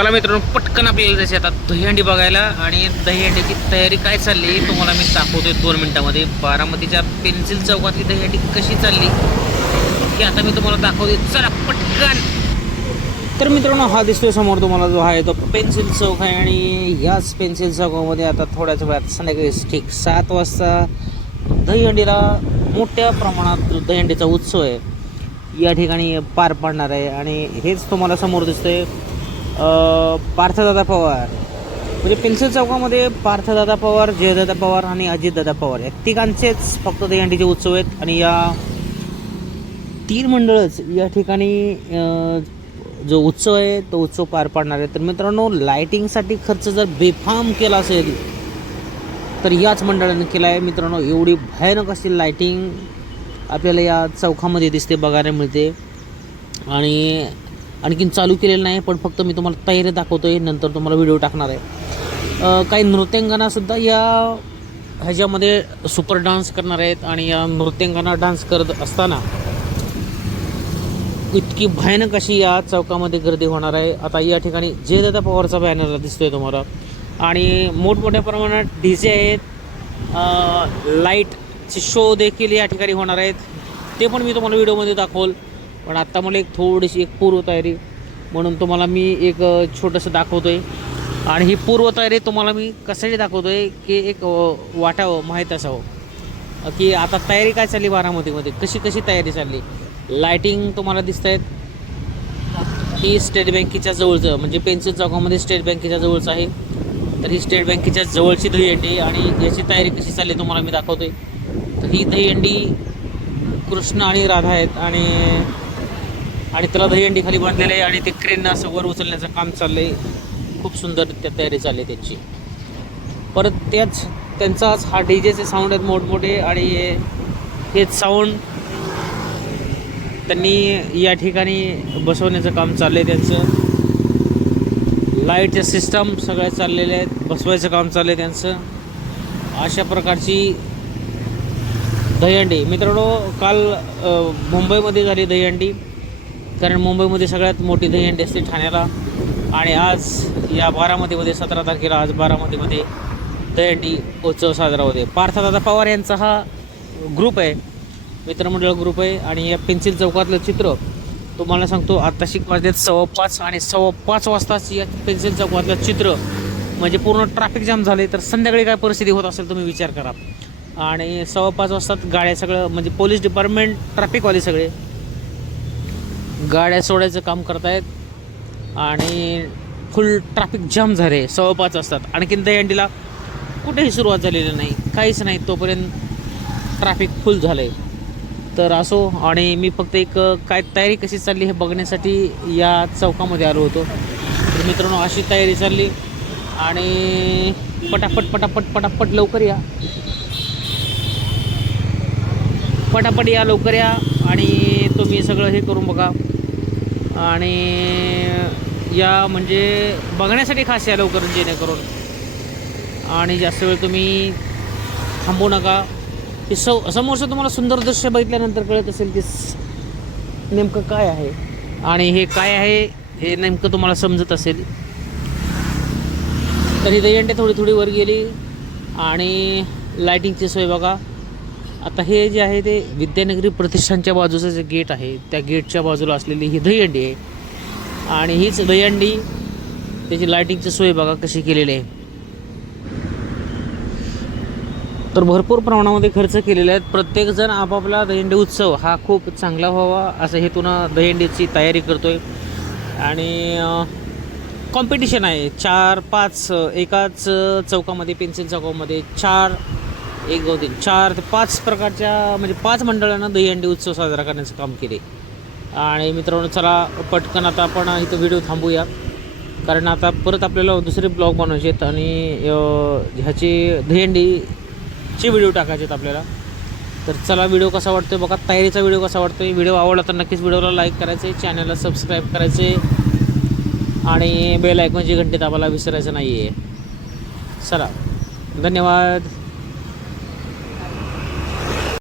चला मित्रांनो पटकन आपल्याला जायचे आता दहीहंडी बघायला आणि दहीहंडीची तयारी काय चालली तुम्हाला मी दाखवतोय दोन मिनिटामध्ये. बारामतीच्या पेन्सिल चौकातली दहीहंडी कशी चालली ही आता मी तुम्हाला दाखवते चला पटकन. तर मित्रांनो हा दिसतोय समोर तुम्हाला जो आहे तो पेन्सिल चौक आहे आणि याच पेन्सिल चौकामध्ये आता थोड्याच वेळात संध्याकाळी ठीक सात वाजता दहीहंडीला मोठ्या प्रमाणात दहीहंडीचा उत्सव आहे. या ठिकाणी पार पाडणार आहे आणि हेच तुम्हाला समोर दिसतंय. पार्थदादा पवार. म्हणजे पेन्सिल चौकामध्ये पार्थदादा पवार जयदादा पवार आणि अजितदादा पवार. या तिघांचेच फक्त दहीहंडीचे उत्सव आहेत आणि या तीन मंडळच या ठिकाणी जो उत्सव आहे तो उत्सव पार पाडणार आहे तर मित्रांनो लायटिंगसाठी खर्च जर बेफाम केला असेल तर याच मंडळाने केला आहे मित्रांनो एवढी भयानक अशी लायटिंग आपल्याला या चौकामध्ये दिसते बघायला मिळते. आणि आणखीन चालू केलेलं नाही पण फक्त मी तुम्हाला तयारी दाखवतो आहे नंतर तुम्हाला व्हिडिओ टाकणार आहे. काही नृत्यांगनासुद्धा या ह्याच्यामध्ये सुपर डान्स करणार आहेत आणि या नृत्यांगना डान्स करत असताना इतकी भयानक अशी या चौकामध्ये गर्दी होणार आहे. आता या ठिकाणी जयदादा पवारचा बॅनर दिसतोय तुम्हाला. आणि मोठमोठ्या प्रमाणात डी जे आहेत. लाईटचे शो देखील या ठिकाणी होणार आहेत. ते पण मी तुम्हाला व्हिडिओमध्ये दाखवल. पण आत्ता मला एक थोडीशी एक पूर्वतयारी म्हणून तुम्हाला मी एक छोटंसं दाखवतो आहे आणि ही पूर्वतयारी तुम्हाला मी कशाची दाखवतो आहे की एक वाटावं माहीत असावं. की आता तयारी काय चालली बारामतीमध्ये? कशी कशी तयारी चालली? लायटिंग तुम्हाला दिसत आहेत ही स्टेट बँकेच्या जवळचं म्हणजे पेन्सिल चौकामध्ये स्टेट बँकेच्या जवळचं आहे. तर ही स्टेट बँकेच्या जवळची दहीहंडी आणि याची तयारी कशी चालली तुम्हाला मी दाखवतोय. तर ही दहीहंडी कृष्ण आणि राधा आहेत आणि आणि त्याला दहीहंडी खाली बांधलेलं आहे आणि ते क्रेननं असं वर उचलण्याचं काम चाललं आहे खूप सुंदर त्या तयारी चालली आहे त्याची. परत त्याच त्यांचाच हा डी जेचे साऊंड आहेत मोठमोठे आणि हे- हेच साऊंड त्यांनी या ठिकाणी बसवण्याचं काम चाललं आहे त्यांचं. लाईटचे सिस्टम सगळे चाललेले आहेत बसवायचं काम चाललं आहे त्यांचं. अशा प्रकारची दहीहंडी मित्रांनो काल मुंबईमध्ये झाली दहीहंडी कारण मुंबईमध्ये सगळ्यात मोठी दहीहंडी असते ठाण्याला. आणि आज या बारामतीमध्ये सतरा तारखेला आज बारामतीमध्ये दहीहंडी उत्सव साजरा होते पार्थदादा पवार यांचा हा ग्रुप आहे. मित्रमंडळ ग्रुप आहे. आणि या पेन्सिल चौकातलं चित्र तुम्हाला सांगतो आत्ताशी वाजल्यात सव्वा पाच आणि सव्वा पाच वाजताच या पेन्सिल चौकातलं चित्र म्हणजे पूर्ण ट्रॅफिक जाम झाले तर संध्याकाळी काय परिस्थिती होत असेल तुम्ही विचार करा. आणि सव्वा पाच वाजतात गाड्या सगळं म्हणजे पोलीस डिपार्टमेंट ट्रॅफिकवाले सगळे गाड्या सोडायचं काम करतायत आणि फुल ट्रॅफिक जाम झाले सव्वा पाच आणखीन दहीहंडीला कुठेही सुरुवात झालेली नाही काहीच नाही तोपर्यंत ट्रॅफिक फुल झालं आहे तर असो आणि मी फक्त एक काय तयारी कशी चालली हे बघण्यासाठी या चौकामध्ये आलो होतो. तर मित्रांनो अशी तयारी चालली. आणि पटापट पटापट पटापट लवकर या. पटापट या लवकर या. आणि तुम्ही सगळं हे करून बघा. आणि या म्हणजे बघण्यासाठी खास या लवकर जेणेकरून. आणि जास्त वेळ तुम्ही थांबू नका. ते सौ समोरचं तुम्हाला सुंदर दृश्य बघितल्यानंतर कळत असेल की नेमकं काय आहे. आणि हे काय आहे हे नेमकं तुम्हाला समजत असेल. तर ही दहीहंडी थोडी थोडी वर गेली. आणि लायटिंगची सोय बघा. आता हे जे आहे ते विद्यानगरी प्रतिष्ठानच्या बाजूचं जे गेट आहे त्या गेटच्या बाजूला असलेली ही दहीहंडी आहे. आणि हीच दहीहंडी त्याची लायटिंगची सोय बघा कशी केलेली आहे. तर भरपूर प्रमाणामध्ये खर्च केलेले आहेत. प्रत्येकजण आपापला दहीहंडी उत्सव हा खूप चांगला व्हावा असं हेतून दहीहंडीची तयारी करतो आहे आणि कॉम्पिटिशन आहे. चार पाच एकाच चौकामध्ये पेन्सिल चौकामध्ये चार एक दोन तीन चार ते पाच प्रकारच्या म्हणजे पाच मंडळांना दहीहंडी उत्सव साजरा करण्याचं काम केले. आणि मित्रांनो चला पटकन आता आपण इथं व्हिडिओ थांबूया. कारण आता परत आपल्याला दुसरे ब्लॉग बनवायचे आहेत आणि ह्याची दहीहंडीचे व्हिडिओ टाकायचे आहेत आपल्याला. तर चला व्हिडिओ कसा वाटतोय बघा. तयारीचा व्हिडिओ कसा वाटतोय? व्हिडिओ आवडला तर नक्कीच व्हिडिओला लाईक करायचे चॅनलला सबस्क्राईब करायचे. आणि बेल आयकॉनची घंटी दाबायला विसरायचं नाही आहे चला धन्यवाद.